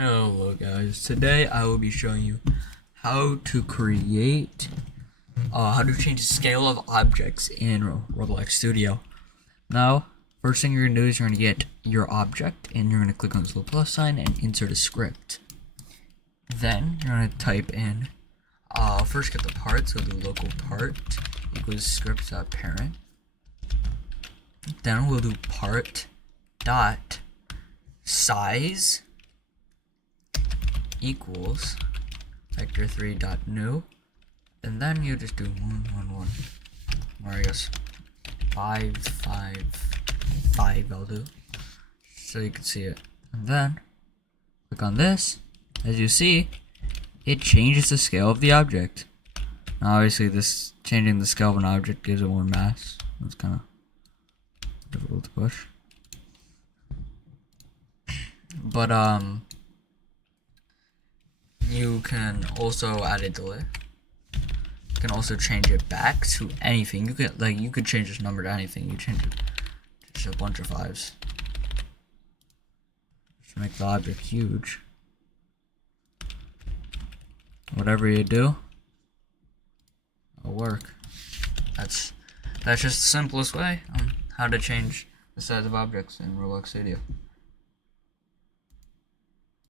Hello guys, today I will be showing you how to change the scale of objects in Roblox Studio. Now, first thing you're going to do is you're going to get your object and you're going to click on this little plus sign and insert a script. Then you're going to type in, first get the part, so the local part equals script.parent. Then we'll do part dot size equals vector3.new, and then you just do 111, or I guess 555 I'll do, so you can see it. And then click on this. As you see, it changes the scale of the object. Now obviously this changing the scale of an object gives it more mass. It's kind of difficult to push, but you can also add a delay. You can also change it back to anything. You could change this number to anything. You change it to just a bunch of 5s. Just make the object huge. Whatever you do, it'll work. That's just the simplest way on how to change the size of objects in Roblox Studio.